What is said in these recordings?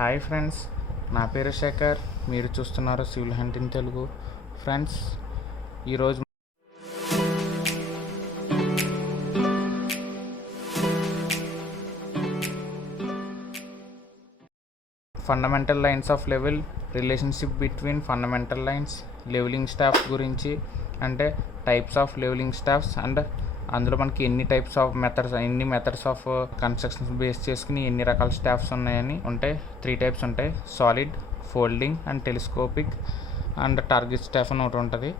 Hi friends, నా పేరు శేఖర్. మీరు చూస్తున్నారు civil hunt in Telugu. Friends, ఈరోజు fundamental lines of level, relationship between fundamental lines, levelling staffs గురించి, అంటే types of levelling staffs and అందులో మనకి ఎన్ని మెథడ్స్ ఆఫ్ కన్స్ట్రక్షన్స్ బేస్ చేసుకుని ఎన్ని రకాల స్టాఫ్స్ ఉన్నాయని ఉంటాయి. 3 టైప్స్ ఉంటాయి: solid, folding and telescopic and target staff అని ఒకటి ఉంటుంది.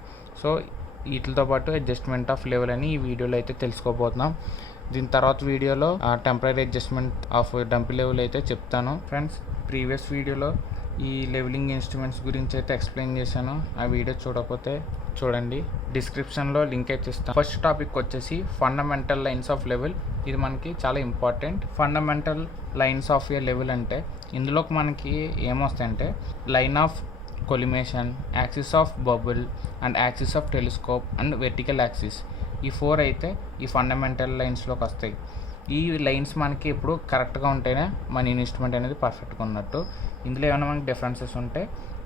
సో వీటితో పాటు అడ్జస్ట్మెంట్ ఆఫ్ లెవెల్ అని ఈ వీడియోలో అయితే తెలుసుకోబోతున్నాం. దీని తర్వాత వీడియోలో temporary adjustment of dump level అయితే చెప్తాను. ఫ్రెండ్స్, ప్రీవియస్ వీడియోలో ఈ లెవెలింగ్ ఇన్స్ట్రుమెంట్స్ గురించి అయితే ఎక్స్ప్లెయిన్ చేశాను. ఆ వీడియో చూడకపోతే చూడండి, డిస్క్రిప్షన్లో లింక్ అయితే ఇస్తాను. ఫస్ట్ టాపిక్ వచ్చేసి ఫండమెంటల్ లైన్స్ ఆఫ్ లెవెల్. ఇది మనకి చాలా important. Fundamental lines of a level అంటే ఇందులోకి మనకి ఏమొస్తాయంటే line of collimation, axis of bubble and axis of telescope and vertical axis. ఈ 4 అయితే ఈ ఫండమెంటల్ లైన్స్లోకి వస్తాయి. ఈ లైన్స్ మనకి ఎప్పుడు కరెక్ట్గా ఉంటేనే మన ఇన్స్ట్రుమెంట్ అనేది పర్ఫెక్ట్గా ఉన్నట్టు. ఇందులో ఏమైనా మనకి డిఫరెన్సెస్ ఉంటే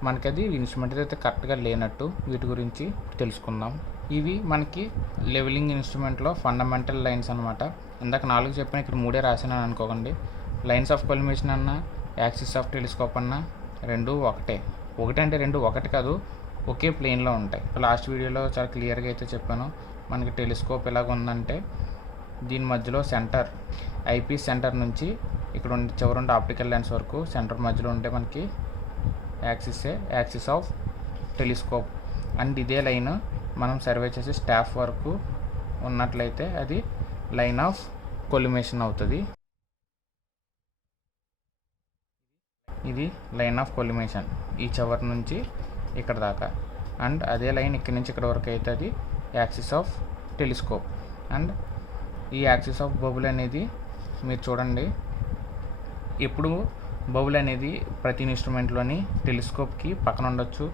మనకి అది ఇన్స్ట్రుమెంట్ అయితే కరెక్ట్గా లేనట్టు. వీటి గురించి తెలుసుకుందాం. ఇవి మనకి లెవెలింగ్ ఇన్స్ట్రుమెంట్లో ఫండమెంటల్ లైన్స్ అనమాట. ఇందాక 4 చెప్పిన, ఇక్కడ 3 రాసాను అనుకోకండి. లైన్స్ ఆఫ్ కొలిమేషన్ అన్న, యాక్సిస్ ఆఫ్ టెలిస్కోప్ అన్న రెండు ఒకటే. అంటే రెండు ఒకటి కాదు, ఒకే ప్లేన్లో ఉంటాయి. లాస్ట్ వీడియోలో చాలా క్లియర్గా అయితే చెప్పాను. మనకి టెలిస్కోప్ ఎలాగ ఉందంటే దీని మధ్యలో సెంటర్, ఐపీ సెంటర్ నుంచి ఇక్కడ ఉండే చివరుండే ఆప్టికల్ లెన్స్ వరకు సెంటర్ మధ్యలో ఉంటే మనకి యాక్సిస్ ఆఫ్ టెలిస్కోప్. అండ్ ఇదే లైన్ మనం సర్వే చేసే స్టాఫ్ వరకు ఉన్నట్లయితే అది లైన్ ఆఫ్ కొలిమేషన్ అవుతుంది. ఇది లైన్ ఆఫ్ కొలిమేషన్ ఈ చివరి నుంచి ఇక్కడ దాకా. అండ్ అదే లైన్ ఇక్కడి నుంచి ఇక్కడ వరకు అయితే అది యాక్సిస్ ఆఫ్ టెలిస్కోప్. అండ్ ఈ యాక్సిస్ ఆఫ్ బబుల్ అనేది మీరు చూడండి, ఎప్పుడు బబుల్ అనేది ప్రతి ఇన్స్ట్రుమెంట్లోని టెలిస్కోప్కి పక్కన ఉండొచ్చు,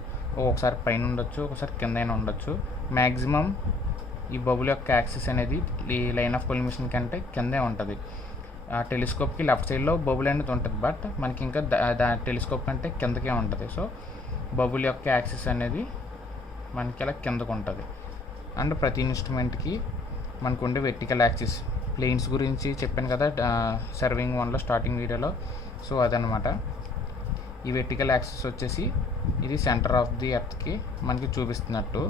ఒకసారి పైన ఉండొచ్చు, ఒకసారి కింద అయినా ఉండొచ్చు. మ్యాక్సిమం ఈ బబుల్ యొక్క యాక్సిస్ అనేది ఈ లైన్ ఆఫ్ కొలిమేషన్ కంటే కిందే ఉంటుంది. ఆ టెలిస్కోప్కి లెఫ్ట్ సైడ్లో బబుల్ అనేది ఉంటుంది, బట్ మనకి ఇంకా టెలిస్కోప్ కంటే కిందకే ఉంటుంది. సో బబుల్ యొక్క యాక్సిస్ అనేది మనకి ఇలా కిందకు ఉంటుంది. అండ్ ప్రతి ఇన్స్ట్రుమెంట్కి మనకు ఉండే వెర్టికల్ యాక్సిస్, ప్లేన్స్ గురించి చెప్పాను కదా సర్వింగ్ 1లో స్టార్టింగ్ వీడియోలో. సో అదనమాట. ఈ వెర్టికల్ యాక్సిస్ వచ్చేసి ఇది సెంటర్ ఆఫ్ ది ఎర్త్కి మనకి చూపిస్తున్నట్టు.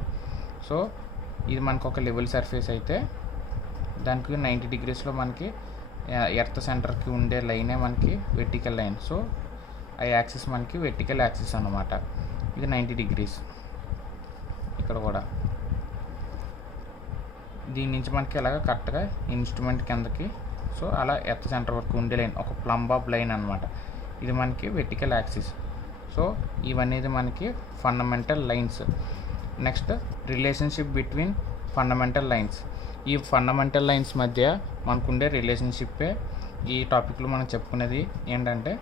సో ఇది మనకు ఒక లెవెల్ సర్ఫేస్ అయితే దానికి 90 డిగ్రీస్లో మనకి ఎర్త్ సెంటర్కి ఉండే లైనే మనకి వెర్టికల్ లైన్. సో ఆ యాక్సిస్ మనకి వెర్టికల్ యాక్సిస్ అన్నమాట. ఇది 90 డిగ్రీస్. ఇక్కడ కూడా దీని నుంచి మనకి ఇలాగ కరెక్ట్గా ఇన్స్ట్రుమెంట్ కిందకి, సో అలా ఎర్త్ సెంటర్ వరకు ఉండే లైన్ ఒక ప్లంబ్ ఆఫ్ లైన్ అనమాట. ఇది మనకి వెర్టికల్ యాక్సిస్. సో ఇవన్నీ మనకి fundamental lines. Next, relationship between fundamental lines. ఈ ఫండమెంటల్ లైన్స్ మధ్య మనకుండే రిలేషన్షిప్పే ఈ టాపిక్లో మనం చెప్పుకునేది. ఏంటంటే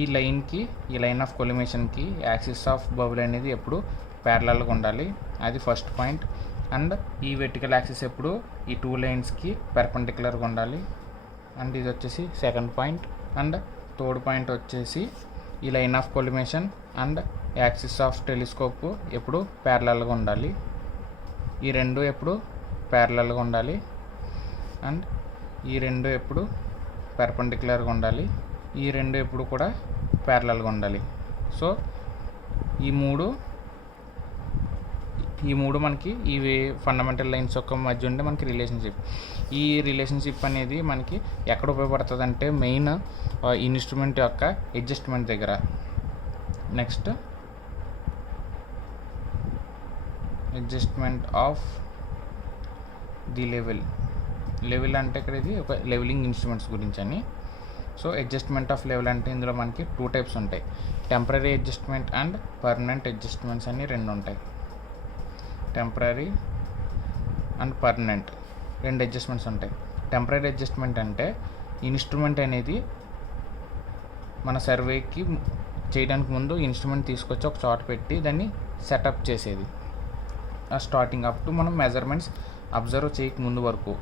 ఈ లైన్కి, ఈ లైన్ ఆఫ్ కొలిమేషన్కి యాక్సిస్ ఆఫ్ బబుల్ అనేది ఎప్పుడు ప్యారలల్గా ఉండాలి. అది ఫస్ట్ పాయింట్. అండ్ ఈ వెర్టికల్ యాక్సిస్ ఎప్పుడు ఈ 2 లైన్స్కి పెర్పెండిక్యులర్గా ఉండాలి. అండ్ ఇది వచ్చేసి second point. And third point వచ్చేసి ఈ line of collimation and axis of telescope ఎప్పుడు ప్యారలల్గా ఉండాలి. ఈ రెండు ఎప్పుడు ప్యారలల్గా ఉండాలి. అండ్ ఈ రెండు ఎప్పుడు పెర్పెండిక్యులర్గా ఉండాలి. ఈ రెండు ఎప్పుడు కూడా ప్యారలల్గా ఉండాలి. సో ఈ మూడు మనకి ఇవి ఫండమెంటల్ లైన్స్ యొక్క మధ్య ఉండే మనకి రిలేషన్షిప్. ఈ రిలేషన్షిప్ అనేది మనకి ఎక్కడ ఉపయోగపడుతుంది అంటే మెయిన్ ఇన్స్ట్రుమెంట్ యొక్క అడ్జస్ట్మెంట్ దగ్గర. Next, adjustment of the level అంటే ఇక్కడ ఇది ఒక లెవెలింగ్ ఇన్స్ట్రుమెంట్స్ గురించి అని. సో అడ్జస్ట్మెంట్ ఆఫ్ లెవెల్ అంటే ఇందులో మనకి 2 టైప్స్ ఉంటాయి: temporary adjustment and permanent adjustments అని 2 ఉంటాయి. టెంపరీ అండ్ పర్మనెంట్ 2 అడ్జస్ట్మెంట్స్ ఉంటాయి. టెంపరీ అడ్జస్ట్మెంట్ అంటే ఇన్స్ట్రుమెంట్ అనేది మన సర్వేకి చేయడానికి ముందు ఇన్స్ట్రుమెంట్ తీసుకొచ్చి ఒక చోట పెట్టి దాన్ని సెటప్ చేసేది. ఆ స్టార్టింగ్ అప్ టు మనం మెజర్మెంట్స్ అబ్జర్వ్ చేయక ముందు వరకు.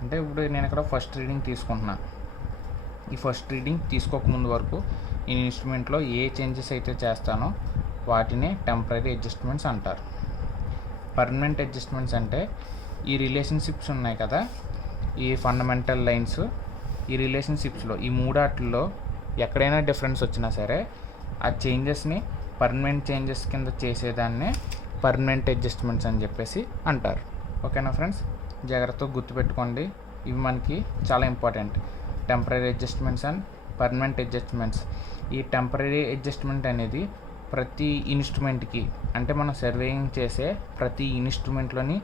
అంటే ఇప్పుడు నేను ఇక్కడ ఫస్ట్ రీడింగ్ తీసుకుంటున్నా, ఈ ఫస్ట్ రీడింగ్ తీసుకోకముందు వరకు ఈ ఇన్స్ట్రుమెంట్లో ఏ చేంజెస్ అయితే చేస్తానో వాటినే టెంపరీ అడ్జస్ట్మెంట్స్ అంటారు. పర్మనెంట్ అడ్జస్ట్మెంట్స్ అంటే ఈ రిలేషన్షిప్స్ ఉన్నాయి కదా, ఈ ఫండమెంటల్ లైన్స్, ఈ రిలేషన్షిప్స్లో ఈ మూడాటిల్లో ఎక్కడైనా డిఫరెన్స్ వచ్చినా సరే ఆ చేంజెస్ని పర్మనెంట్ చేంజెస్ కింద చేసేదాన్నే పర్మనెంట్ అడ్జస్ట్మెంట్స్ అని చెప్పేసి అంటారు. ఓకేనా ఫ్రెండ్స్, జాగ్రత్తగా గుర్తుపెట్టుకోండి, ఇవి మనకి చాలా important. Temporary adjustments and permanent adjustments. ఈ టెంపరీ అడ్జస్ట్మెంట్ అనేది ప్రతి ఇన్స్ట్రుమెంట్కి, అంటే మనం సర్వేయింగ్ చేసే ప్రతి ఇన్స్ట్రుమెంట్లోని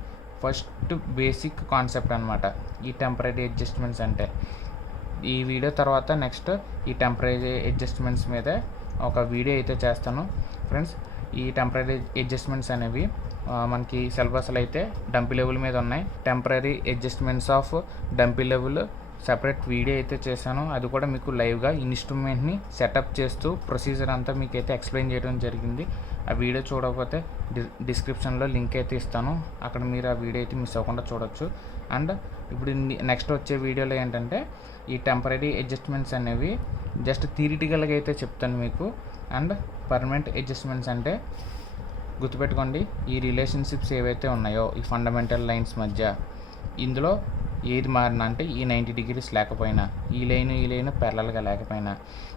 ఫస్ట్ బేసిక్ కాన్సెప్ట్ అనమాట ఈ టెంపరీ అడ్జస్ట్మెంట్స్ అంటే. ఈ వీడియో తర్వాత నెక్స్ట్ ఈ టెంపరీ అడ్జస్ట్మెంట్స్ మీద ఒక వీడియో అయితే చేస్తాను ఫ్రెండ్స్. ఈ టెంపరీ అడ్జస్ట్మెంట్స్ అనేవి మనకి సిలబస్లో అయితే డంపీ లెవెల్ మీద ఉన్నాయి. Temporary adjustments of dumpy level separate video అయితే చేశాను, అది కూడా మీకు లైవ్గా ఇన్స్ట్రుమెంట్ని సెటప్ చేస్తూ ప్రొసీజర్ అంతా మీకు అయితే ఎక్స్ప్లెయిన్ చేయడం జరిగింది. ఆ వీడియో చూడకపోతే డిస్క్రిప్షన్లో లింక్ అయితే ఇస్తాను, అక్కడ మీరు ఆ వీడియో అయితే మిస్ అవ్వకుండా చూడొచ్చు. అండ్ ఇప్పుడు నెక్స్ట్ వచ్చే వీడియోలో ఏంటంటే ఈ టెంపరీ అడ్జస్ట్మెంట్స్ అనేవి జస్ట్ థియరిటికల్గా అయితే చెప్తాను మీకు. అండ్ పర్మనెంట్ అడ్జస్ట్మెంట్స్ అంటే గుర్తుపెట్టుకోండి, ఈ రిలేషన్షిప్స్ ఏవైతే ఉన్నాయో ఈ ఫండమెంటల్ లైన్స్ మధ్య, ఇందులో ఏది మారినా అంటే ఈ 90 degrees లేకపోయినా, ఈ లైన్ ప్యారలల్గా లేకపోయినా,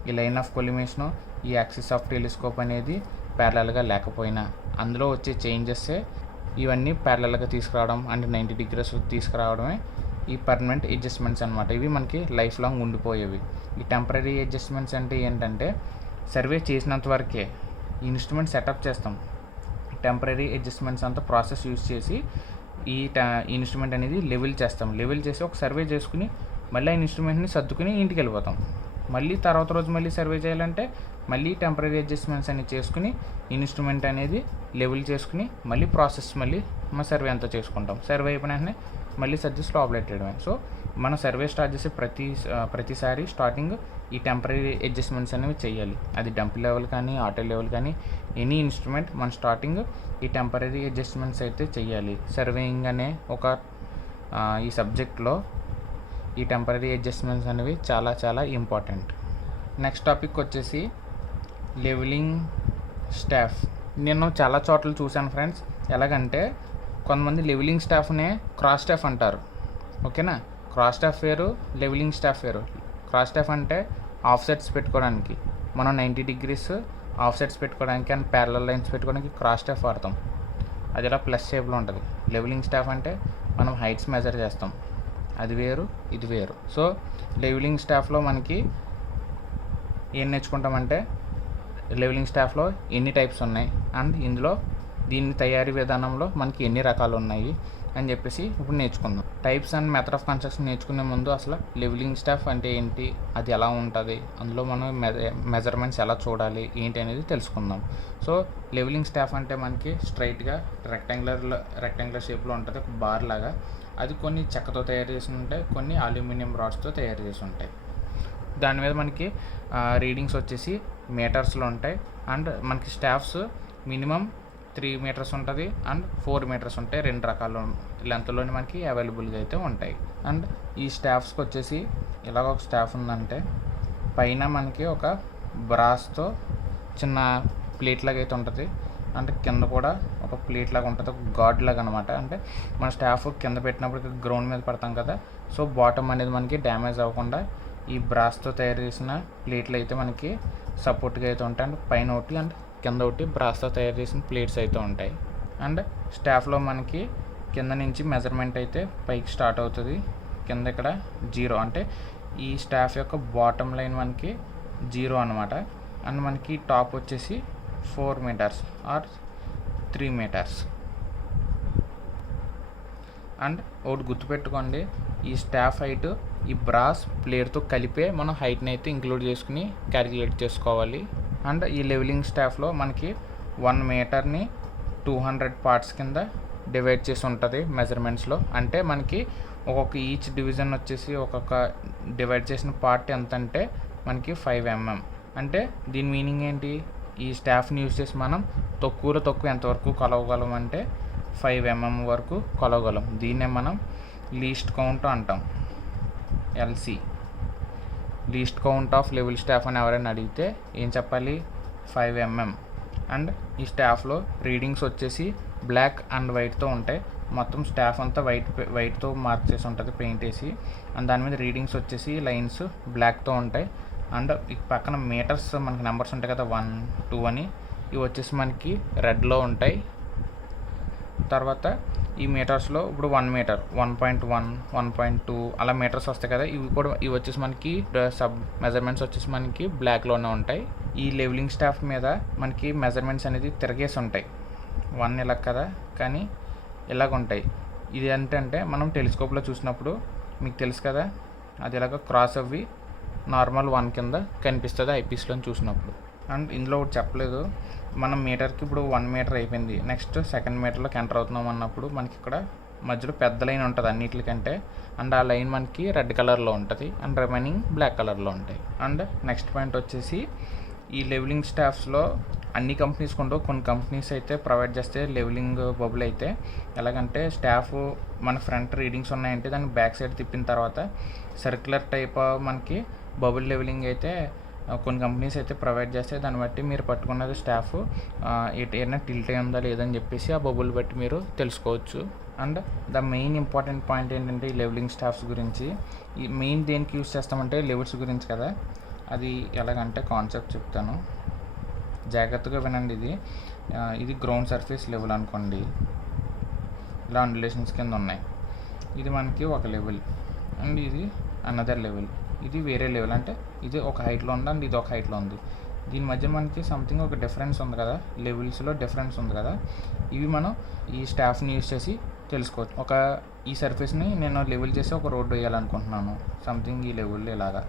ఈ లైన్ ఆఫ్ కొలిమేషను, ఈ యాక్సిస్ ఆఫ్ టెలిస్కోప్ అనేది ప్యారలల్గా లేకపోయినా, అందులో వచ్చే చేంజెస్సే ఇవన్నీ ప్యారలల్గా తీసుకురావడం అంటే 90 degrees తీసుకురావడమే ఈ పర్మనెంట్ అడ్జస్ట్మెంట్స్ అనమాట. ఇవి మనకి లైఫ్ లాంగ్ ఉండిపోయేవి. ఈ టెంపరీ అడ్జస్ట్మెంట్స్ అంటే ఏంటంటే సర్వే చేసినంత వరకే ఈ ఇన్స్ట్రుమెంట్ సెటప్ చేస్తాం. టెంపరీ అడ్జస్ట్మెంట్స్ అంతా ప్రాసెస్ యూజ్ చేసి ఈ ఇన్స్ట్రుమెంట్ అనేది లెవెల్ చేస్తాం. లెవెల్ చేసి ఒక సర్వే చేసుకుని మళ్ళీ ఆ ఇన్స్ట్రుమెంట్ని సర్దుకుని ఇంటికి వెళ్ళిపోతాం. మళ్ళీ తర్వాత రోజు మళ్ళీ సర్వే చేయాలంటే మళ్ళీ టెంపరీ అడ్జస్ట్మెంట్స్ అని చేసుకుని ఇన్స్ట్రుమెంట్ అనేది లెవెల్ చేసుకుని మళ్ళీ ప్రాసెస్ మళ్ళీ మన సర్వే అంతా చేసుకుంటాం. సర్వే అయిపోయిన వెంటనే మళ్ళీ సర్జీ స్టాప్ పెట్టడమే. సో మన సర్వే స్టార్ట్ చేసే ప్రతిసారి స్టార్టింగ్ ఈ టెంపరీ అడ్జస్ట్మెంట్స్ అనేవి చేయాలి. అది డంపీ లెవెల్ కానీ ఆటో లెవెల్ కానీ ఎనీ ఇన్స్ట్రుమెంట్ మన స్టార్టింగ్ ఈ టెంపరీ అడ్జస్ట్మెంట్స్ అయితే చేయాలి. సర్వేయింగ్ అనే ఒక ఈ సబ్జెక్ట్లో ఈ టెంపరీ అడ్జస్ట్మెంట్స్ అనేవి చాలా చాలా ఇంపార్టెంట్. నెక్స్ట్ టాపిక్ వచ్చేసి లెవెలింగ్ స్టాఫ్. నేను చాలా చోట్ల చూశాను ఫ్రెండ్స్, ఎలాగంటే కొంతమంది లెవెలింగ్ స్టాఫ్నే క్రాస్ స్టాఫ్ అంటారు. ఓకేనా, క్రాస్ స్టాఫ్ వేరు, లెవెలింగ్ స్టాఫ్ వేరు. క్రాస్ స్టాఫ్ అంటే ఆఫ్ సెట్స్ పెట్టుకోవడానికి, మనం 90 degrees ఆఫ్ సెట్స్ పెట్టుకోవడానికి అండ్ ప్యారలల్ లైన్స్ పెట్టుకోవడానికి క్రాస్ స్టాఫ్ వాడతాం. అది ఇలా ప్లస్ షేప్లో ఉంటుంది. లెవెలింగ్ స్టాఫ్ అంటే మనం హైట్స్ మెజర్ చేస్తాం, అది వేరు ఇది వేరు. సో లెవెలింగ్ స్టాఫ్లో మనకి ఏం నేర్చుకుంటామంటే లెవెలింగ్ స్టాఫ్లో ఎన్ని టైప్స్ ఉన్నాయి అండ్ ఇందులో దీని తయారీ విధానంలో మనకి ఎన్ని రకాలు ఉన్నాయి అని చెప్పేసి ఇప్పుడు నేర్చుకుందాం. Types and method of construction నేర్చుకునే ముందు అసలు లెవెలింగ్ స్టాఫ్ అంటే ఏంటి, అది ఎలా ఉంటుంది, అందులో మనం మెజర్మెంట్స్ ఎలా చూడాలి ఏంటి అనేది తెలుసుకుందాం. సో లెవెలింగ్ స్టాఫ్ అంటే మనకి స్ట్రైట్గా రెక్టాంగులర్ షేప్లో ఉంటుంది, ఒక బార్ లాగా. అది కొన్ని చెక్కతో తయారు చేసి ఉంటాయి, కొన్ని అల్యూమినియం రాడ్స్తో తయారు చేసి ఉంటాయి. దాని మీద మనకి రీడింగ్స్ వచ్చేసి మీటర్స్లో ఉంటాయి. అండ్ మనకి స్టాఫ్స్ మినిమం 3 meters ఉంటుంది అండ్ 4 meters ఉంటాయి. 2 రకాల లెంత్లోనే మనకి అవైలబుల్గా అయితే ఉంటాయి. అండ్ ఈ స్టాఫ్స్కి వచ్చేసి ఇలాగ ఒక స్టాఫ్ ఉందంటే పైన మనకి ఒక బ్రాస్తో చిన్న ప్లేట్ లాగా అయితే ఉంటుంది, అంటే కింద కూడా ఒక ప్లేట్ లాగా ఉంటుంది, ఒక గాడ్ లాగా అనమాట. అంటే మన స్టాఫ్ కింద పెట్టినప్పుడు గ్రౌండ్ మీద పడతాం కదా, సో బాటమ్ అనేది మనకి డ్యామేజ్ అవ్వకుండా ఈ బ్రాస్తో తయారు చేసిన ప్లేట్లు అయితే మనకి సపోర్ట్గా అయితే ఉంటాయి. అండ్ పైన ఒకటి అండ్ కింద ఒకటి బ్రాస్తో తయారు చేసిన ప్లేట్స్ అయితే ఉంటాయి. అండ్ స్టాఫ్లో మనకి కింద నుంచి మెజర్మెంట్ అయితే పైకి స్టార్ట్ అవుతుంది. కింద ఇక్కడ 0 అంటే ఈ స్టాఫ్ యొక్క బాటమ్ లైన్ మనకి 0 అనమాట. అండ్ మనకి టాప్ వచ్చేసి 4 meters ఆర్ 3 meters. అండ్ ఒకటి గుర్తుపెట్టుకోండి, ఈ స్టాఫ్ హైట్ ఈ బ్రాస్ ప్లేట్తో కలిపే మనం హైట్ని అయితే ఇంక్లూడ్ చేసుకుని క్యాలిక్యులేట్ చేసుకోవాలి. అండ్ ఈ లెవెలింగ్ స్టాఫ్లో మనకి 1 meterని 200 parts కింద డివైడ్ చేసి ఉంటుంది మెజర్మెంట్స్లో. అంటే మనకి ఒక్కొక్క ఈచ్ డివిజన్ వచ్చేసి ఒక్కొక్క డివైడ్ చేసిన పార్ట్ ఎంత అంటే మనకి 5 mm. అంటే దీని మీనింగ్ ఏంటి, ఈ స్టాఫ్ని యూజ్ చేసి మనం తక్కువలో తక్కువ ఎంతవరకు కొలవగలం అంటే 5 mm వరకు కొలవగలం. దీన్నే మనం లీస్ట్ కౌంట్ అంటాం, LC. Least count of level staff అని ఎవరైనా అడిగితే ఏం చెప్పాలి? 5 mm. అండ్ ఈ స్టాఫ్లో రీడింగ్స్ వచ్చేసి బ్లాక్ అండ్ వైట్తో ఉంటాయి. మొత్తం స్టాఫ్ అంతా వైట్తో మార్క్ చేసి ఉంటుంది పెయింట్ వేసి. అండ్ దాని మీద రీడింగ్స్ వచ్చేసి లైన్స్ బ్లాక్తో ఉంటాయి. అండ్ ఈ పక్కన మీటర్స్ మనకి నెంబర్స్ ఉంటాయి కదా, 1, 2 అని, ఇవి వచ్చేసి మనకి రెడ్లో ఉంటాయి. తర్వాత ఈ మీటర్స్లో ఇప్పుడు 1 మీటర్, 1.1, 1.2 అలా మీటర్స్ వస్తాయి కదా, ఇవి వచ్చేసి మనకి సబ్ మెజర్మెంట్స్ వచ్చేసి మనకి బ్లాక్లోనే ఉంటాయి. ఈ లెవెలింగ్ స్టాఫ్ మీద మనకి మెజర్మెంట్స్ అనేది తిరగేసి ఉంటాయి. 1 ఇలా కదా, కానీ ఇలాగ ఉంటాయి. ఇది ఏంటంటే మనం టెలిస్కోప్లో చూసినప్పుడు మీకు తెలుసు కదా, అది ఇలాగ క్రాస్ అవ్వి నార్మల్ 1 కింద కనిపిస్తుంది ఐపీస్లో చూసినప్పుడు. అండ్ ఇందులో ఒకటి చెప్పలేదు, మనం మీటర్కి ఇప్పుడు 1 మీటర్ అయిపోయింది, నెక్స్ట్ సెకండ్ మీటర్లోకి ఎంటర్ అవుతున్నాం అన్నప్పుడు మనకి ఇక్కడ మధ్యలో పెద్ద లైన్ ఉంటుంది అన్నిటికంటే. అండ్ ఆ లైన్ మనకి రెడ్ కలర్లో ఉంటుంది అండ్ రిమైనింగ్ బ్లాక్ కలర్లో ఉంటాయి. అండ్ నెక్స్ట్ పాయింట్ వచ్చేసి ఈ లెవెలింగ్ స్టాఫ్స్లో అన్ని కంపెనీస్ ఉండవు, కొన్ని కంపెనీస్ అయితే ప్రొవైడ్ చేస్తే లెవెలింగ్ బబుల్ అయితే. ఎలాగంటే స్టాఫ్ మన ఫ్రంట్ రీడింగ్స్ ఉన్నాయంటే దాన్ని బ్యాక్ సైడ్ తిప్పిన తర్వాత సర్క్యులర్ టైప్ మనకి బబుల్ లెవెలింగ్ అయితే కొన్ని కంపెనీస్ అయితే ప్రొవైడ్ చేస్తే దాన్ని బట్టి మీరు పట్టుకున్నది స్టాఫ్ ఏదైనా టిల్ట్ అయి ఉందా లేదని చెప్పేసి ఆ బబుల్ బట్టి మీరు తెలుసుకోవచ్చు. And the main important point ఏంటంటే ఈ లెవెలింగ్ స్టాఫ్స్ గురించి, ఈ మెయిన్ దేనికి యూజ్ చేస్తామంటే లెవెల్స్ గురించి కదా. అది ఎలాగంటే కాన్సెప్ట్ చెప్తాను, జాగ్రత్తగా వినండి. ఇది గ్రౌండ్ సర్ఫేస్ లెవెల్ అనుకోండి, ఇలా అండులేషన్స్ కింద ఉన్నాయి. ఇది మనకి ఒక లెవెల్ అండ్ ఇది అనదర్ లెవెల్, ఇది వేరే లెవెల్. అంటే ఇది ఒక హైట్లో ఉంది అండ్ ఇది ఒక హైట్లో ఉంది. దీని మధ్య మనకి సంథింగ్ ఒక డిఫరెన్స్ ఉంది కదా, లెవెల్స్లో డిఫరెన్స్ ఉంది కదా. ఇవి మనం ఈ స్టాఫ్ని యూజ్ చేసి తెలుసుకోవచ్చు. ఈ సర్ఫేస్ని నేను లెవెల్ చేసి ఒక రోడ్డు వేయాలనుకుంటున్నాను, సంథింగ్ ఈ లెవెల్లో ఇలాగా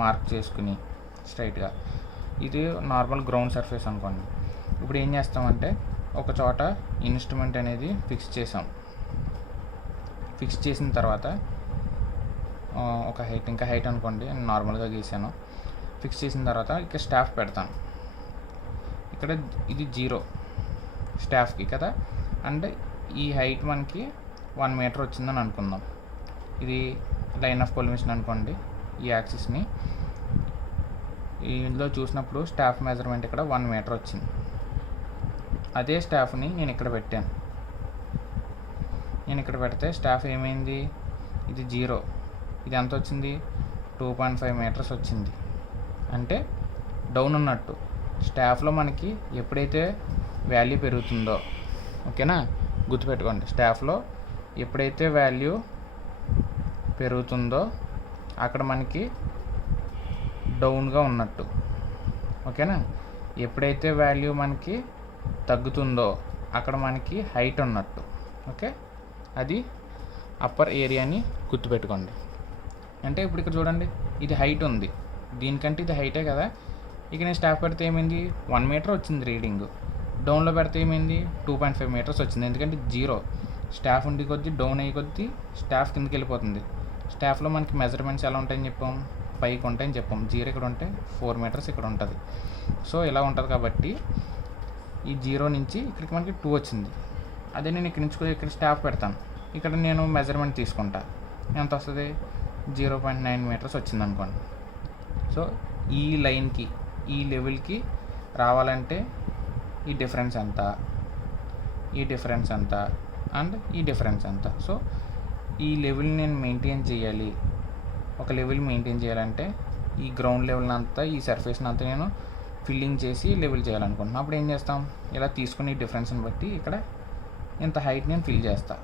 మార్క్ చేసుకుని స్ట్రైట్గా. ఇది నార్మల్ గ్రౌండ్ సర్ఫేస్ అనుకోండి. ఇప్పుడు ఏం చేస్తామంటే ఒక చోట ఇన్స్ట్రుమెంట్ అనేది ఫిక్స్ చేసాం. ఫిక్స్ చేసిన తర్వాత ఒక హైట్, ఇంకా హైట్ అనుకోండి నార్మల్గా గీసాను. ఫిక్స్ చేసిన తర్వాత ఇక్కడ స్టాఫ్ పెడతాను. ఇక్కడ ఇది 0 స్టాఫ్కి కదా. అండ్ ఈ హైట్ మనకి 1 మీటర్ వచ్చిందని అనుకుందాం. ఇది లైన్ ఆఫ్ కొలిమిషన్ అనుకోండి, ఈ యాక్సిస్ని. ఇందులో చూసినప్పుడు స్టాఫ్ మెజర్మెంట్ ఇక్కడ 1 మీటర్ వచ్చింది. అదే స్టాఫ్ని నేను ఇక్కడ పెట్టాను. నేను ఇక్కడ పెడితే స్టాఫ్ ఏమైంది, ఇది 0, ఇది ఎంత వచ్చింది, 2.5 మీటర్స్ వచ్చింది. అంటే డౌన్ ఉన్నట్టు. స్టాఫ్లో మనకి ఎప్పుడైతే వాల్యూ పెరుగుతుందో, ఓకేనా, గుర్తుపెట్టుకోండి, స్టాఫ్లో ఎప్పుడైతే వాల్యూ పెరుగుతుందో అక్కడ మనకి డౌన్గా ఉన్నట్టు, ఓకేనా. ఎప్పుడైతే వాల్యూ మనకి తగ్గుతుందో అక్కడ మనకి హైట్ ఉన్నట్టు, ఓకే. అది అప్పర్ ఏరియాని గుర్తుపెట్టుకోండి. అంటే ఇప్పుడు ఇక్కడ చూడండి, ఇది హైట్ ఉంది, దీనికంటే ఇది హైటే కదా. ఇక నేను స్టాఫ్ పెడితే ఏమైంది, 1 మీటర్ వచ్చింది రీడింగ్. డౌన్లో పెడితే ఏమైంది, 2.5 మీటర్స్ వచ్చింది. ఎందుకంటే 0 స్టాఫ్ ఉండి కొద్దీ డౌన్ అయ్యి కొద్దీ స్టాఫ్ కిందకి వెళ్ళిపోతుంది. స్టాఫ్లో మనకి మెజర్మెంట్స్ ఎలా ఉంటాయని చెప్పాం, పైకి ఉంటాయని చెప్పాం. 0 ఇక్కడ ఉంటే 4 మీటర్స్ ఇక్కడ ఉంటుంది. సో ఇలా ఉంటుంది కాబట్టి ఈ 0 నుంచి ఇక్కడికి మనకి 2 వచ్చింది. అదే నేను ఇక్కడ నుంచి ఇక్కడ స్టాఫ్ పెడతాను, ఇక్కడ నేను మెజర్మెంట్ తీసుకుంటా, ఎంత వస్తుంది, 0.9 మీటర్స్ వచ్చింది అనుకోండి. సో ఈ లైన్కి ఈ లెవెల్కి రావాలంటే ఈ డిఫరెన్స్ ఎంత, ఈ డిఫరెన్స్ ఎంత అండ్ ఈ డిఫరెన్స్ ఎంత. సో ఈ లెవెల్ని నేను మెయింటైన్ చేయాలి. ఒక లెవెల్ మెయింటైన్ చేయాలంటే ఈ గ్రౌండ్ లెవెల్ని అంతా, ఈ సర్ఫేస్ని అంతా నేను ఫిల్లింగ్ చేసి లెవెల్ చేయాలనుకుంటున్నాను. అప్పుడు ఏం చేస్తాం, ఇలా తీసుకుని డిఫరెన్స్ని బట్టి ఇక్కడ ఇంత హైట్ నేను ఫిల్ చేస్తా,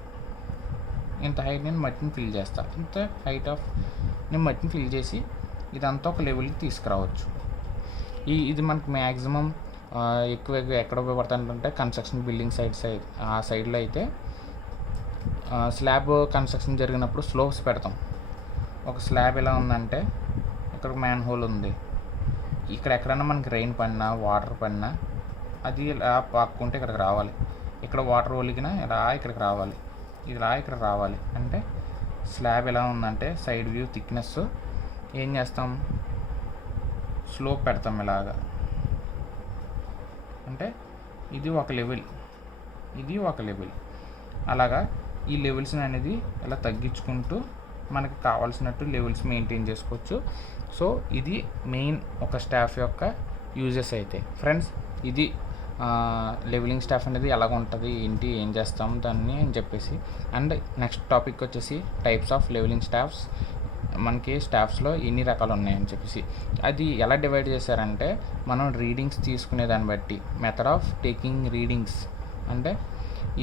ఇంత హైట్ నేను మట్టిని ఫిల్ చేస్తా, ఇంత హైట్ ఆఫ్ నేను మట్టిని ఫిల్ చేసి ఇదంతా ఒక లెవెల్కి తీసుకురావచ్చు. ఇది మనకు మ్యాక్సిమం ఎక్కువ ఎక్కడ ఉపయోగపడుతుందంటే కన్స్ట్రక్షన్ బిల్డింగ్ ఆ సైడ్లో అయితే స్లాబ్ కన్స్ట్రక్షన్ జరిగినప్పుడు స్లోప్స్ పెడతాం. ఒక స్లాబ్ ఎలా ఉందంటే ఇక్కడ మ్యాన్ హోల్ ఉంది, ఇక్కడ ఎక్కడైనా మనకి రెయిన్ పడినా వాటర్ పడినా అది ఇలా పాక్కుంటే ఇక్కడికి రావాలి. ఇక్కడ వాటర్ ఒలిగినా ఇలా ఇక్కడికి రావాలి, ఇలా ఇక్కడ రావాలి. అంటే స్లాబ్ ఎలా ఉందంటే సైడ్ వ్యూ థిక్నెస్ ఏం చేస్తాం, స్లోప్ పెడతాం ఇలాగా. అంటే ఇది ఒక లెవెల్, ఇది ఒక లెవెల్. అలాగా ఈ లెవెల్స్ అనేది ఇలా తగ్గించుకుంటూ మనకి కావాల్సినట్టు లెవెల్స్ మెయింటైన్ చేసుకోవచ్చు. సో ఇది మెయిన్ ఒక స్టాఫ్ యొక్క యూజెస్ అయితే. ఫ్రెండ్స్, ఇది లెవెలింగ్ స్టాఫ్ అనేది ఎలాగ ఉంటుంది, ఏంటి, ఏం చేస్తాం దాన్ని అని చెప్పేసి. అండ్ నెక్స్ట్ టాపిక్ వచ్చేసి టైప్స్ ఆఫ్ లెవెలింగ్ స్టాఫ్స్. మనకి స్టాఫ్స్లో ఎన్ని రకాలు ఉన్నాయని చెప్పేసి అది ఎలా డివైడ్ చేశారంటే, మనం రీడింగ్స్ తీసుకునే దాన్ని బట్టి మెథడ్ ఆఫ్ టేకింగ్ రీడింగ్స్ అంటే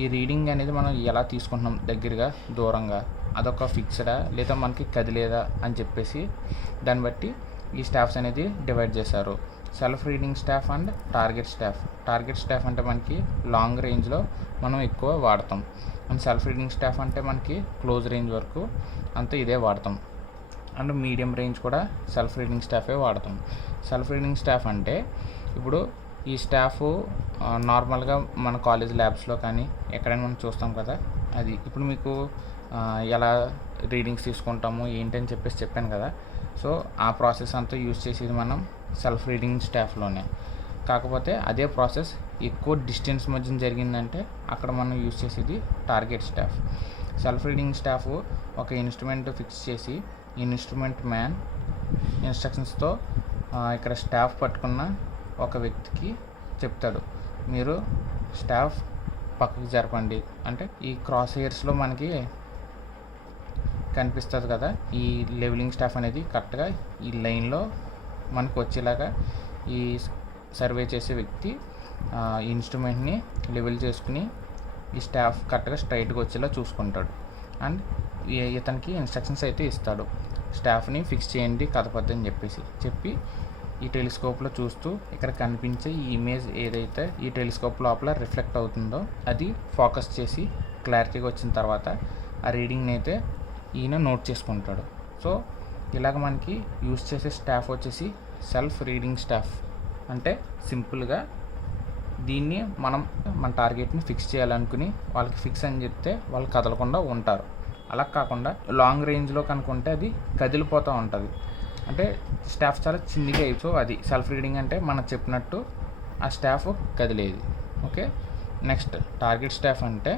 ఈ రీడింగ్ అనేది మనం ఎలా తీసుకుంటున్నాం, దగ్గరగా, దూరంగా, అదొక ఫిక్స్డా లేదా మనకి కదిలేదా అని చెప్పేసి దాన్ని బట్టి ఈ స్టాఫ్స్ అనేది డివైడ్ చేశారు. Self reading staff and target staff. Target staff అంటే మనకి లాంగ్ రేంజ్లో మనం ఎక్కువ వాడతాం. అండ్ సెల్ఫ్ రీడింగ్ స్టాఫ్ అంటే మనకి క్లోజ్ రేంజ్ వరకు అంతా ఇదే వాడతాం. అండ్ మీడియం రేంజ్ కూడా సెల్ఫ్ రీడింగ్ స్టాఫే వాడతాం. సెల్ఫ్ రీడింగ్ స్టాఫ్ అంటే ఇప్పుడు ఈ స్టాఫ్ నార్మల్గా మన కాలేజ్ ల్యాబ్స్లో కానీ ఎక్కడైనా మనం చూస్తాం కదా, అది ఇప్పుడు మీకు ఎలా రీడింగ్స్ తీసుకుంటాము ఏంటని చెప్పేసి చెప్పాను కదా. సో ఆ ప్రాసెస్ అంతా యూజ్ చేసేది మనం సెల్ఫ్ రీడింగ్ స్టాఫ్లోనే. కాకపోతే అదే ప్రాసెస్ ఎక్కువ డిస్టెన్స్ మధ్య జరిగిందంటే అక్కడ మనం యూజ్ చేసేది target staff. Self reading staff ఒక ఇన్స్ట్రుమెంట్ ఫిక్స్ చేసి ఇన్స్ట్రుమెంట్ మ్యాన్ ఇన్స్ట్రక్షన్స్తో ఇక్కడ స్టాఫ్ పట్టుకున్న ఒక వ్యక్తికి చెప్తాడు, మీరు స్టాఫ్ పక్కకి జరపండి అంటే. ఈ క్రాస్ హెయిర్స్లో మనకి కనిపిస్తుంది కదా, ఈ లెవెలింగ్ స్టాఫ్ అనేది కరెక్ట్గా ఈ లైన్లో మనకు వచ్చేలాగా ఈ సర్వే చేసే వ్యక్తి ఇన్స్ట్రుమెంట్ని లెవెల్ చేసుకుని ఈ స్టాఫ్ కరెక్ట్గా స్ట్రైట్గా వచ్చేలా చూసుకుంటాడు. అండ్ ఇతనికి ఇన్స్ట్రక్షన్స్ అయితే ఇస్తాడు, స్టాఫ్ని ఫిక్స్ చేయండి కదపద్దు అని చెప్పి ఈ టెలిస్కోప్లో చూస్తూ ఇక్కడ కనిపించే ఈ ఇమేజ్ ఏదైతే ఈ టెలిస్కోప్ లోపల రిఫ్లెక్ట్ అవుతుందో అది ఫోకస్ చేసి క్లారిటీగా వచ్చిన తర్వాత ఆ రీడింగ్ని అయితే ఈయన నోట్ చేసుకుంటాడు. సో ఇలాగ మనకి యూజ్ చేసే స్టాఫ్ వచ్చేసి సెల్ఫ్ రీడింగ్ స్టాఫ్. అంటే సింపుల్గా దీన్ని మన టార్గెట్ని ఫిక్స్ చేయాలనుకుని వాళ్ళకి ఫిక్స్ అని చెప్తే వాళ్ళు కదలకుండా ఉంటారు. అలా కాకుండా లాంగ్ రేంజ్లో కనుకుంటే అది కదిలిపోతూ ఉంటుంది. అంటే స్టాఫ్ చాలా చిన్నగా సో అది సెల్ఫ్ రీడింగ్ అంటే మనం చెప్పినట్టు ఆ స్టాఫ్ కదిలేది. ఓకే, నెక్స్ట్ టార్గెట్ స్టాఫ్ అంటే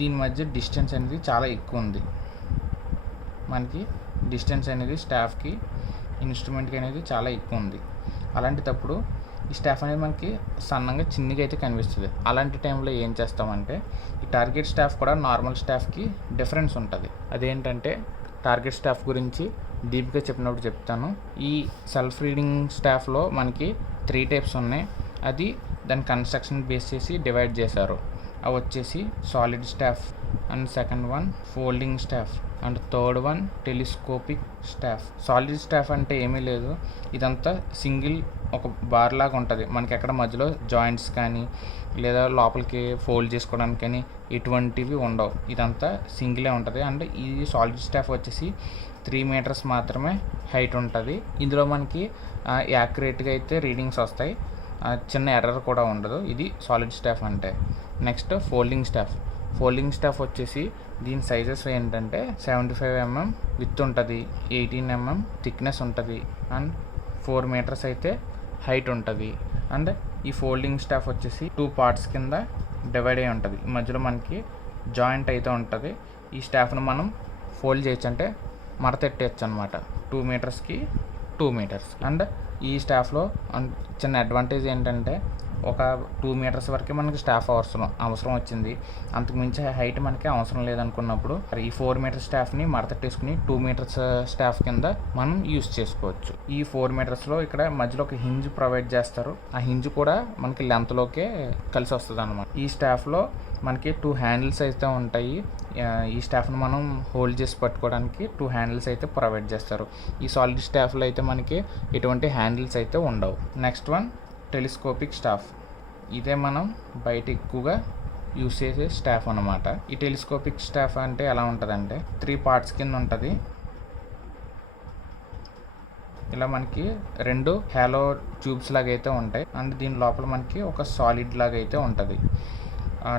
దీని మధ్య డిస్టెన్స్ అనేది చాలా ఎక్కువ ఉంది. మనకి డిస్టెన్స్ అనేది స్టాఫ్కి ఇన్స్ట్రుమెంట్కి అనేది చాలా ఎక్కువ ఉంది. అలాంటిటప్పుడు ఈ స్టాఫ్ అనేది మనకి సన్నంగా చిన్నగా అయితే కనిపిస్తుంది. అలాంటి టైంలో ఏం చేస్తామంటే ఈ టార్గెట్ స్టాఫ్ కూడా నార్మల్ స్టాఫ్కి డిఫరెన్స్ ఉంటుంది. అదేంటంటే టార్గెట్ స్టాఫ్ గురించి డీప్గా చెప్పినప్పుడు చెప్తాను. ఈ సెల్ఫ్ రీడింగ్ స్టాఫ్లో మనకి 3 టైప్స్ ఉన్నాయి. అది దాని కన్స్ట్రక్షన్ బేస్ చేసి డివైడ్ చేశారు. అవి వచ్చేసి solid staff and second one folding staff and third one telescopic staff. Solid staff అంటే ఏమీ లేదు, ఇదంతా సింగిల్ ఒక బార్ లాగా ఉంటుంది. మనకి ఎక్కడ మధ్యలో జాయింట్స్ కానీ లేదా లోపలికి ఫోల్డ్ చేసుకోవడానికి కానీ ఎటువంటివి ఉండవు, ఇదంతా సింగిలే ఉంటుంది. అండ్ ఈ సాలిడ్ స్టాఫ్ వచ్చేసి 3 మీటర్స్ మాత్రమే హైట్ ఉంటుంది. ఇందులో మనకి యాక్యురేట్గా అయితే రీడింగ్స్ వస్తాయి, చిన్న ఎర్రర్ కూడా ఉండదు. ఇది సాలిడ్ స్టాఫ్ అంటే. Next folding staff. Folding staff వచ్చేసి దీని సైజెస్ ఏంటంటే 75 mm విత్ ఉంటుంది, 18 mm థిక్నెస్ ఉంటుంది అండ్ 4 మీటర్స్ అయితే హైట్ ఉంటుంది. అండ్ ఈ ఫోల్డింగ్ స్టాఫ్ వచ్చేసి 2 పార్ట్స్ కింద డివైడ్ అయి ఉంటుంది. ఈ మధ్యలో మనకి జాయింట్ అయితే ఉంటుంది. ఈ స్టాఫ్ను మనం ఫోల్డ్ చేయొచ్చు అంటే మడతెట్టేయచ్చు అనమాట, 2 మీటర్స్కి 2 మీటర్స్. అండ్ ఈ స్టాఫ్లో చిన్న అడ్వాంటేజ్ ఏంటంటే ఒక 2 మీటర్స్ వరకే మనకి స్టాఫ్ అవసరం వచ్చింది, అంతకుమించి హైట్ మనకి అవసరం లేదనుకున్నప్పుడు ఈ 4 మీటర్ స్టాఫ్ని మడతట్టేసుకుని 2 మీటర్స్ స్టాఫ్ కింద మనం యూస్ చేసుకోవచ్చు. ఈ 4 మీటర్స్లో ఇక్కడ మధ్యలో ఒక హింజ్ ప్రొవైడ్ చేస్తారు. ఆ హింజ్ కూడా మనకి లెంత్లోకే కలిసి వస్తుంది అనమాట. ఈ స్టాఫ్లో మనకి 2 హ్యాండిల్స్ అయితే ఉంటాయి. ఈ స్టాఫ్ను మనం హోల్డ్ చేసి పట్టుకోవడానికి 2 హ్యాండిల్స్ అయితే ప్రొవైడ్ చేస్తారు. ఈ సాలిడ్ స్టాఫ్లో అయితే మనకి ఎటువంటి హ్యాండిల్స్ అయితే ఉండవు. Next one telescopic staff. ఇదే మనం బయట ఎక్కువగా యూస్ చేసే స్టాఫ్ అన్నమాట. ఈ టెలిస్కోపిక్ స్టాఫ్ అంటే ఎలా ఉంటుందంటే 3 పార్ట్స్ కింద ఉంటుంది. ఇలా మనకి 2 హ్యాలో ట్యూబ్స్ లాగా అయితే ఉంటాయి అండ్ దీని లోపల మనకి ఒక సాలిడ్ లాగా అయితే ఉంటుంది.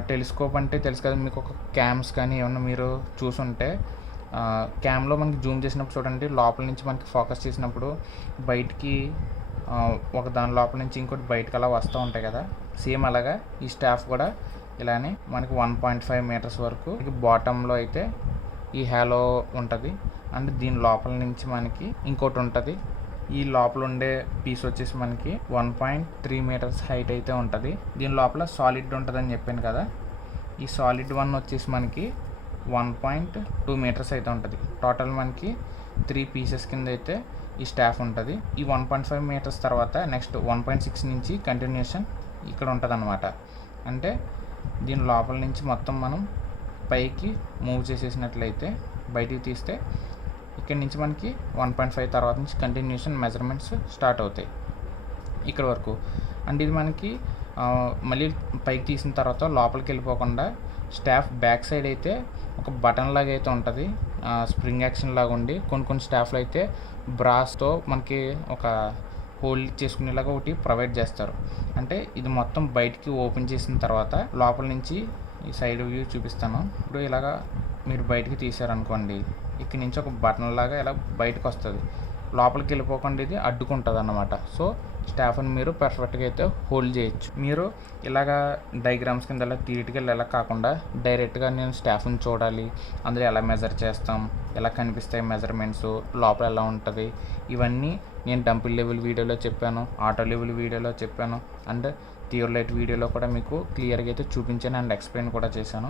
టెలిస్కోప్ అంటే తెలుసు కదా మీకు, ఒక క్యామ్స్ కానీ ఏమన్నా మీరు చూసుంటే క్యామ్లో మనకి జూమ్ చేసినప్పుడు చూడండి, లోపల నుంచి మనకి ఫోకస్ చేసినప్పుడు బయటికి ఒక దాని లోపల నుంచి ఇంకోటి బయటకు అలా వస్తూ ఉంటాయి కదా, సేమ్ అలాగా ఈ స్టాఫ్ కూడా ఇలానే మనకి 1.5 మీటర్స్ వరకు బాటంలో అయితే ఈ హ్యాలో ఉంటుంది అండ్ దీని లోపల నుంచి మనకి ఇంకోటి ఉంటుంది. ఈ లోపల ఉండే పీస్ వచ్చేసి మనకి 1.3 మీటర్స్ హైట్ అయితే ఉంటుంది. దీని లోపల సాలిడ్ ఉంటుందని చెప్పాను కదా, ఈ సాలిడ్ వన్ వచ్చేసి మనకి 1.2 మీటర్స్ అయితే ఉంటుంది. టోటల్ మనకి 3 పీసెస్ కింద అయితే ఈ స్టాఫ్ ఉంటుంది. ఈ 1.5 మీటర్స్ తర్వాత నెక్స్ట్ 1.6 నుంచి కంటిన్యూషన్ ఇక్కడ ఉంటుంది అనమాట. అంటే దీని లోపల నుంచి మొత్తం మనం పైకి మూవ్ చేసేసినట్లయితే బయటికి తీస్తే ఇక్కడ నుంచి మనకి 1.5 తర్వాత నుంచి కంటిన్యూషన్ మెజర్మెంట్స్ స్టార్ట్ అవుతాయి ఇక్కడ వరకు. అండ్ ఇది మనకి మళ్ళీ పైకి తీసిన తర్వాత లోపలికి వెళ్ళిపోకుండా స్టాఫ్ బ్యాక్ సైడ్ అయితే ఒక బటన్ లాగా అయితే ఉంటుంది, స్ప్రింగ్ యాక్షన్ లాగా ఉండి. కొన్ని స్టాఫ్లు అయితే బ్రాస్తో మనకి ఒక హోల్డ్ చేసుకునేలాగా ఒకటి ప్రొవైడ్ చేస్తారు. అంటే ఇది మొత్తం బయటికి ఓపెన్ చేసిన తర్వాత లోపల నుంచి ఈ సైడ్ వ్యూ చూపిస్తాను. ఇప్పుడు ఇలాగా మీరు బయటికి తీసారనుకోండి, ఇక్కడ నుంచి ఒక బటన్ లాగా ఇలా బయటకు వస్తుంది. లోపలికి వెళ్ళిపోకుండా ఇది అడ్డుకుంటుంది అన్నమాట. సో స్టాఫ్ని మీరు పర్ఫెక్ట్గా అయితే హోల్డ్ చేయొచ్చు. మీరు ఇలాగా డయాగ్రామ్స్ కింద ఇలా థియరిటికల్ ఎలా కాకుండా డైరెక్ట్గా నేను స్టాఫ్ని చూడాలి, అందులో ఎలా మెజర్ చేస్తాం, ఎలా కనిపిస్తాయి మెజర్మెంట్స్, లోపల ఎలా ఉంటుంది, ఇవన్నీ నేను డంపిల్ లెవెల్ వీడియోలో చెప్పాను, ఆటో లెవెల్ వీడియోలో చెప్పాను, అండ్ థియోలైట్ వీడియోలో కూడా మీకు క్లియర్గా అయితే చూపించాను అండ్ ఎక్స్ప్లెయిన్ కూడా చేశాను.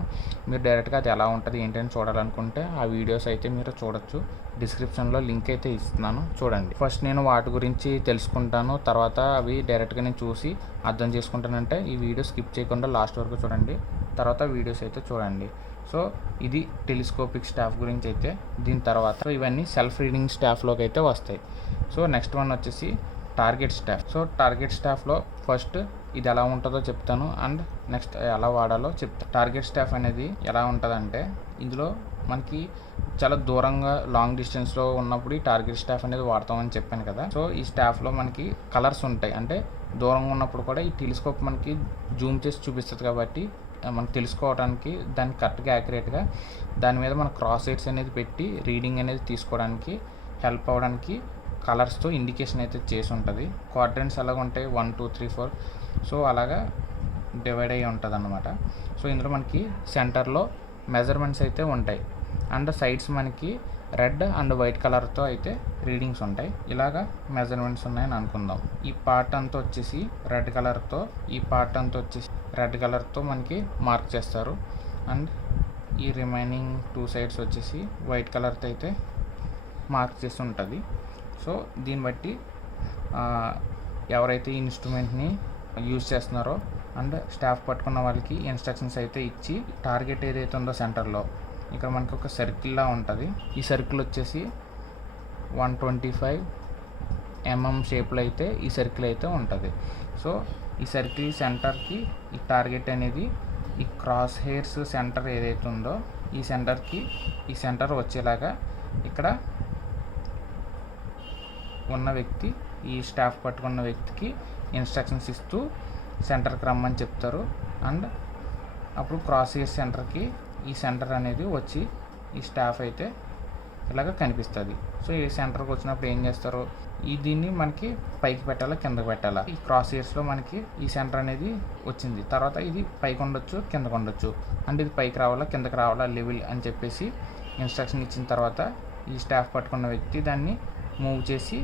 మీరు డైరెక్ట్గా అది ఎలా ఉంటుంది ఏంటని చూడాలనుకుంటే ఆ వీడియోస్ అయితే మీరు చూడొచ్చు. డిస్క్రిప్షన్లో లింక్ అయితే ఇస్తున్నాను, చూడండి. ఫస్ట్ నేను వాటి గురించి తెలుసుకుంటాను, తర్వాత అవి డైరెక్ట్గా నేను చూసి అర్థం చేసుకుంటానంటే ఈ వీడియో స్కిప్ చేయకుండా లాస్ట్ వరకు చూడండి, తర్వాత వీడియోస్ అయితే చూడండి. సో ఇది టెలిస్కోపిక్ స్టాఫ్ గురించి అయితే. దీని తర్వాత ఇవన్నీ సెల్ఫ్ రీడింగ్ స్టాఫ్లోకి అయితే వస్తాయి. సో నెక్స్ట్ వన్ వచ్చేసి టార్గెట్ స్టాఫ్. సో టార్గెట్ స్టాఫ్లో ఫస్ట్ ఇది ఎలా ఉంటుందో చెప్తాను అండ్ నెక్స్ట్ ఎలా వాడాలో చెప్తాను. టార్గెట్ స్టాఫ్ అనేది ఎలా ఉంటుందంటే, ఇందులో మనకి చాలా దూరంగా లాంగ్ డిస్టెన్స్లో ఉన్నప్పుడు ఈ టార్గెట్ స్టాఫ్ అనేది వాడతామని చెప్పాను కదా. సో ఈ స్టాఫ్లో మనకి కలర్స్ ఉంటాయి. అంటే దూరంగా ఉన్నప్పుడు కూడా ఈ టెలిస్కోప్ మనకి జూమ్ చేసి చూపిస్తుంది కాబట్టి మనకు తెలుసుకోవడానికి దాన్ని కరెక్ట్గా యాక్యురేట్గా దాని మీద మన క్రాస్ హెయిర్స్ అనేది పెట్టి రీడింగ్ అనేది తీసుకోవడానికి హెల్ప్ అవ్వడానికి కలర్స్తో ఇండికేషన్ అయితే చేసి ఉంటుంది. క్వాడ్రంట్స్ అలాగ ఉంటాయి 1 2 3 4. సో అలాగా డివైడ్ అయ్యి ఉంటుంది అన్నమాట. సో ఇందులో మనకి సెంటర్లో మెజర్మెంట్స్ అయితే ఉంటాయి అండ్ సైడ్స్ మనకి రెడ్ అండ్ వైట్ కలర్తో అయితే రీడింగ్స్ ఉంటాయి. ఇలాగా మెజర్మెంట్స్ ఉన్నాయని అనుకుందాం. ఈ పార్ట్ అంతా వచ్చేసి రెడ్ కలర్తో, ఈ పార్ట్ అంతా వచ్చేసి రెడ్ కలర్తో మనకి మార్క్ చేస్తారు అండ్ ఈ రిమైనింగ్ 2 సైడ్స్ వచ్చేసి వైట్ కలర్తో అయితే మార్క్ చేసి ఉంటుంది. సో దీన్ని బట్టి ఎవరైతే ఈ ఇన్స్ట్రుమెంట్ని యూజ్ చేస్తున్నారో అండ్ స్టాఫ్ పట్టుకున్న వాళ్ళకి ఇన్స్ట్రక్షన్స్ అయితే ఇచ్చి, టార్గెట్ ఏదైతే ఉందో సెంటర్లో ఇక్కడ మనకి ఒక సర్కిల్లా ఉంటుంది. ఈ సర్కిల్ వచ్చేసి 125 mm షేప్లో అయితే ఈ సర్కిల్ అయితే ఉంటుంది. సో ఈ సర్కిల్ సెంటర్కి ఈ టార్గెట్ అనేది ఈ క్రాస్ హెయిర్స్ సెంటర్ ఏదైతే ఉందో ఈ సెంటర్కి ఈ సెంటర్ వచ్చేలాగా ఇక్కడ ఉన్న వ్యక్తి, ఈ స్టాఫ్ పట్టుకున్న వ్యక్తికి ఇన్స్ట్రక్షన్స్ ఇస్తూ సెంటర్కి రమ్మని చెప్తారు. అండ్ అప్పుడు క్రాస్ హెయిర్ సెంటర్కి ఈ సెంటర్ అనేది వచ్చి ఈ స్టాఫ్ అయితే ఇలాగ కనిపిస్తుంది. సో ఈ సెంటర్కి వచ్చినప్పుడు ఏం చేస్తారు, దీన్ని మనకి పైకి పెట్టాలా కిందకి పెట్టాలా. ఈ క్రాస్ హెయిర్స్లో మనకి ఈ సెంటర్ అనేది వచ్చింది, తర్వాత ఇది పైకి ఉండొచ్చు కిందకు ఉండొచ్చు, అంటే ఇది పైకి రావాలా కిందకి రావాలా లెవెల్ అని చెప్పేసి ఇన్స్ట్రక్షన్ ఇచ్చిన తర్వాత ఈ స్టాఫ్ పట్టుకున్న వ్యక్తి దాన్ని మూవ్ చేసి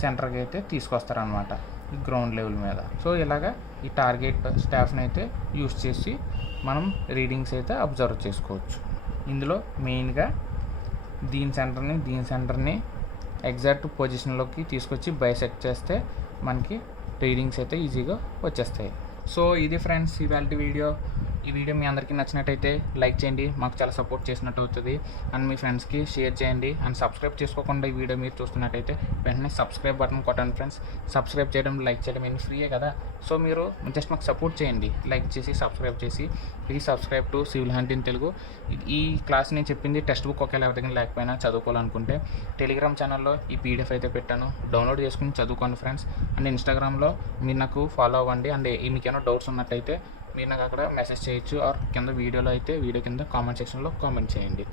సెంటర్కి అయితే తీసుకొస్తారనమాట ఈ గ్రౌండ్ లెవెల్ మీద. సో ఇలాగా ఈ టార్గెట్ స్టాఫ్ని అయితే యూస్ చేసి మనం రీడింగ్స్ అయితే అబ్జర్వ్ చేసుకోవచ్చు. ఇందులో మెయిన్గా దీని సెంటర్ని ఎగ్జాక్ట్ పొజిషన్లోకి తీసుకొచ్చి బైసెక్ట్ చేస్తే మనకి రీడింగ్స్ అయితే ఈజీగా వచ్చేస్తాయి. సో ఇది ఫ్రెండ్స్ ఇవాళ వీడియో. ఈ వీడియో మీ అందరికీ నచ్చినట్టయితే లైక్ చేయండి, మాకు చాలా సపోర్ట్ చేసినట్టు అవుతుంది. అండ్ మీ ఫ్రెండ్స్కి షేర్ చేయండి. అండ్ సబ్స్క్రైబ్ చేసుకోకుండా ఈ వీడియో మీరు చూస్తున్నట్టయితే వెంటనే సబ్స్క్రైబ్ బటన్ కొట్టండి ఫ్రెండ్స్. సబ్స్క్రైబ్ చేయడం, లైక్ చేయడం ఇన్ని ఫ్రీయే కదా. సో మీరు జస్ట్ మాకు సపోర్ట్ చేయండి, లైక్ చేసి సబ్స్క్రైబ్ చేసి. Please subscribe to civil hunt in Telugu. ఈ క్లాస్ నేను చెప్పింది టెక్స్ట్ బుక్ ఒకవేళ ఎవరి దగ్గర లేకపోయినా చదువుకోవాలనుకుంటే టెలిగ్రామ్ ఛానల్లో ఈ పీడిఎఫ్ అయితే పెట్టాను, డౌన్లోడ్ చేసుకుని చదువుకోండి ఫ్రెండ్స్. అండ్ ఇన్స్టాగ్రామ్లో మీరు నాకు ఫాలో అవ్వండి. అండ్ మీకు ఏమైనా డౌట్స్ ఉన్నట్టయితే మీరు నాకు అక్కడ మెసేజ్ చేయొచ్చు, ఆర్ కింద వీడియో కింద కామెంట్ సెక్షన్లో కామెంట్ చేయండి.